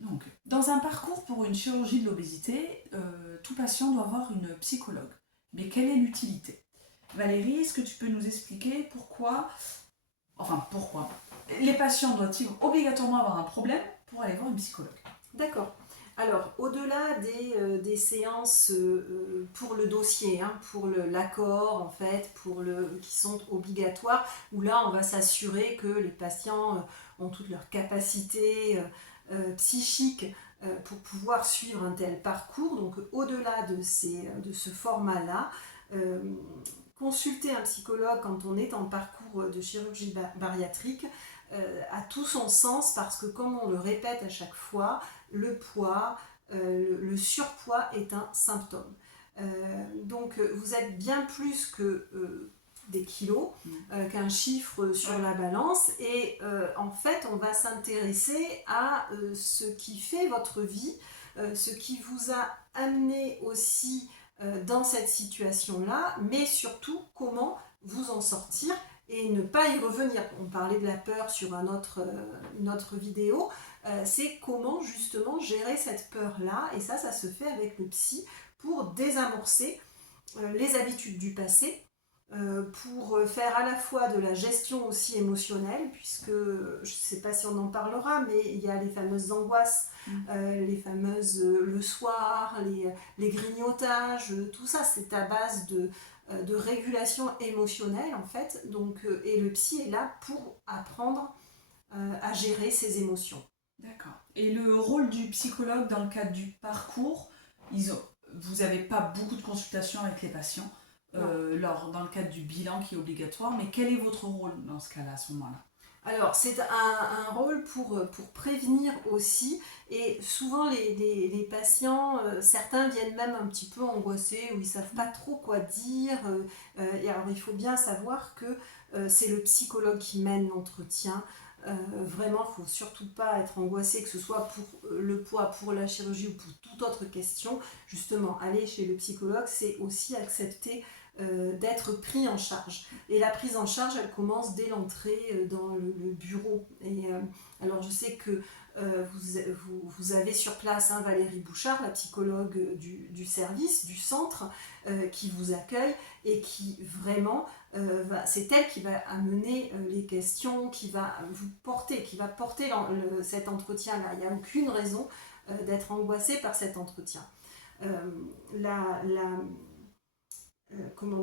Donc, dans un parcours pour une chirurgie de l'obésité, tout patient doit voir une psychologue. Mais quelle est l'utilité? Valérie, est-ce que tu peux nous expliquer pourquoi les patients doivent-ils obligatoirement avoir un problème pour aller voir une psychologue? D'accord. Alors, au-delà des séances pour le dossier, hein, pour l'accord en fait, qui sont obligatoires, où là on va s'assurer que les patients ont toutes leurs capacités psychiques pour pouvoir suivre un tel parcours. Donc, au-delà de ce format-là, euh, consulter un psychologue quand on est en parcours de chirurgie bariatrique a tout son sens parce que, comme on le répète à chaque fois, le poids, le surpoids est un symptôme. Donc vous êtes bien plus que des kilos, qu'un chiffre sur la balance, et en fait on va s'intéresser à ce qui fait votre vie, ce qui vous a amené aussi dans cette situation-là, mais surtout comment vous en sortir et ne pas y revenir. On parlait de la peur sur une autre vidéo. C'est comment justement gérer cette peur-là, et ça se fait avec le psy pour désamorcer les habitudes du passé, pour faire à la fois de la gestion aussi émotionnelle, puisque je ne sais pas si on en parlera, mais il y a les fameuses angoisses, les fameuses le soir, les grignotages, tout ça c'est à base de régulation émotionnelle en fait. Donc, et le psy est là pour apprendre à gérer ses émotions. D'accord. Et le rôle du psychologue dans le cadre du parcours, vous n'avez pas beaucoup de consultations avec les patients dans le cadre du bilan qui est obligatoire, mais quel est votre rôle dans ce cas-là, à ce moment-là? Alors, c'est un rôle pour prévenir aussi, et souvent les patients, certains viennent même un petit peu angoissés, ou ils ne savent pas trop quoi dire, et alors il faut bien savoir que c'est le psychologue qui mène l'entretien. Vraiment, il ne faut surtout pas être angoissé, que ce soit pour le poids, pour la chirurgie ou pour toute autre question. Justement, aller chez le psychologue, c'est aussi accepter d'être pris en charge. Et la prise en charge, elle commence dès l'entrée dans le bureau. Et alors, je sais que vous avez sur place Valérie Bouchard, la psychologue du service, du centre, qui vous accueille et qui vraiment, c'est elle qui va amener les questions, qui va vous porter, cet entretien-là. Il n'y a aucune raison d'être angoissé par cet entretien. La, la,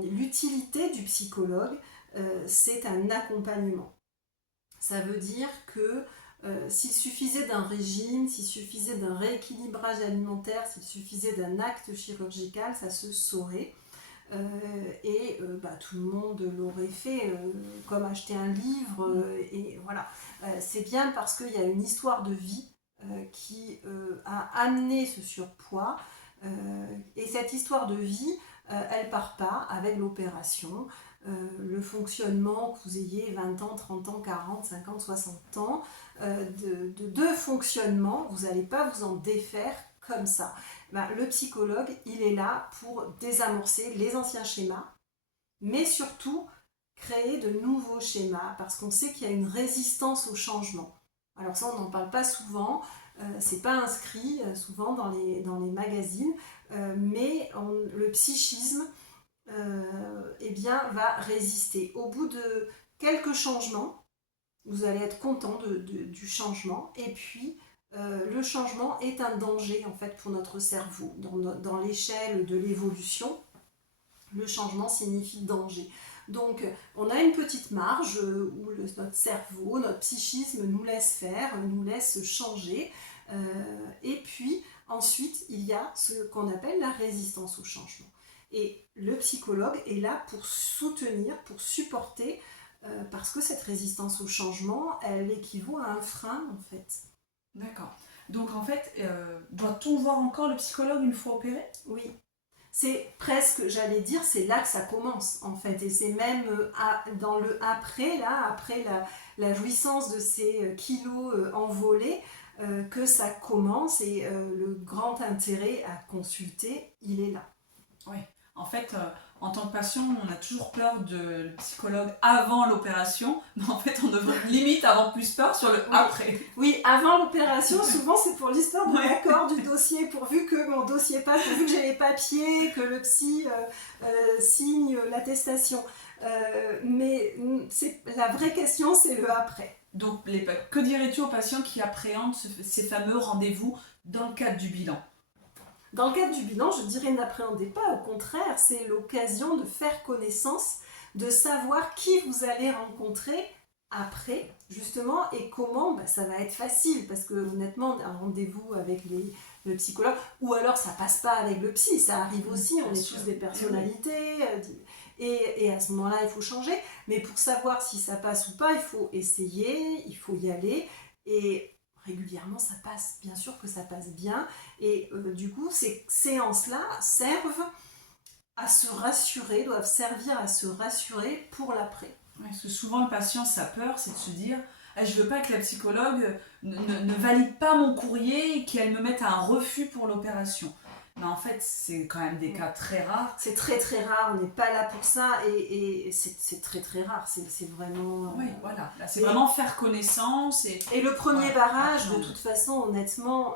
L'utilité du psychologue, c'est un accompagnement. Ça veut dire que s'il suffisait d'un régime, s'il suffisait d'un rééquilibrage alimentaire, s'il suffisait d'un acte chirurgical, ça se saurait. Tout le monde l'aurait fait, comme acheter un livre. Et voilà. C'est bien parce qu'il y a une histoire de vie qui a amené ce surpoids. Et cette histoire de vie, elle part pas avec l'opération. Le fonctionnement, que vous ayez 20 ans, 30 ans, 40, 50, 60 ans, de deux fonctionnements, vous n'allez pas vous en défaire comme ça. Le psychologue, il est là pour désamorcer les anciens schémas, mais surtout créer de nouveaux schémas, parce qu'on sait qu'il y a une résistance au changement. Alors ça, on n'en parle pas souvent, c'est pas inscrit souvent dans les magazines, mais le psychisme va résister. Au bout de quelques changements, vous allez être content du changement, et puis le changement est un danger en fait pour notre cerveau. Dans l'échelle de l'évolution, le changement signifie danger. Donc on a une petite marge où notre cerveau, notre psychisme nous laisse faire, nous laisse changer. Et puis ensuite, il y a ce qu'on appelle la résistance au changement. Et le psychologue est là pour soutenir, pour supporter, parce que cette résistance au changement, elle équivaut à un frein en fait. D'accord. Donc en fait, doit-on voir encore le psychologue une fois opéré? Oui, c'est presque, j'allais dire, c'est là que ça commence en fait, et c'est même dans le après, là, après la jouissance de ces kilos envolés, que ça commence, et le grand intérêt à consulter, il est là. Oui. En fait, en tant que patient, on a toujours peur de le psychologue avant l'opération, mais en fait, on devrait limite avoir plus peur sur le Oui. après. Oui, avant l'opération, souvent c'est pour l'histoire de Ouais. l'accord du dossier, pourvu que mon dossier passe, pourvu que j'ai les papiers, que le psy signe l'attestation. Mais la vraie question, c'est le après. Donc, que dirais-tu aux patients qui appréhendent ces fameux rendez-vous dans le cadre du bilan? Dans le cadre du bilan, je dirais n'appréhendez pas, au contraire, c'est l'occasion de faire connaissance, de savoir qui vous allez rencontrer après, justement, et comment, ça va être facile, parce que honnêtement, un rendez-vous avec le psychologue, ou alors ça passe pas avec le psy, ça arrive aussi, on Bien est sûr. tous des personnalités, et à ce moment-là, il faut changer, mais pour savoir si ça passe ou pas, il faut essayer, il faut y aller, et régulièrement ça passe, bien sûr que ça passe bien, et du coup ces séances-là servent à se rassurer, doivent servir à se rassurer pour l'après. Ouais, parce que souvent, le patient, sa peur, c'est de se dire ah, je veux pas que la psychologue ne valide pas mon courrier et qu'elle me mette un refus pour l'opération. Mais en fait, c'est quand même des cas très rares. C'est très très rare, on n'est pas là pour ça, et c'est très très rare, c'est vraiment... Oui, voilà. Là, c'est vraiment faire connaissance. Et le premier voilà, barrage, de attendre. toute façon, honnêtement,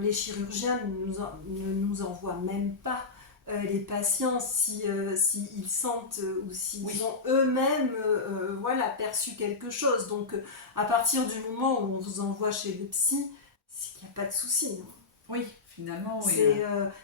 les chirurgiens ne nous envoient même pas les patients si ils sentent ou s'ils Oui. ont eux-mêmes voilà, perçu quelque chose. Donc, à partir du moment où on vous envoie chez le psy, c'est qu'il n'y a pas de souci. Hein. Oui, finalement, oui.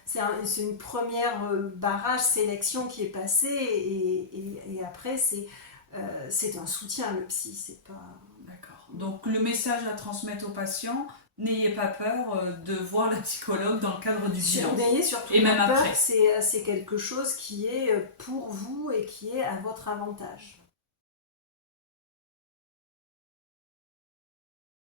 C'est une première barrage, sélection qui est passée, et après, c'est un soutien, le psy, c'est pas... D'accord. Donc, le message à transmettre aux patients, n'ayez pas peur de voir la psychologue dans le cadre du bilan. N'ayez surtout Et même pas peur, après. c'est quelque chose qui est pour vous et qui est à votre avantage.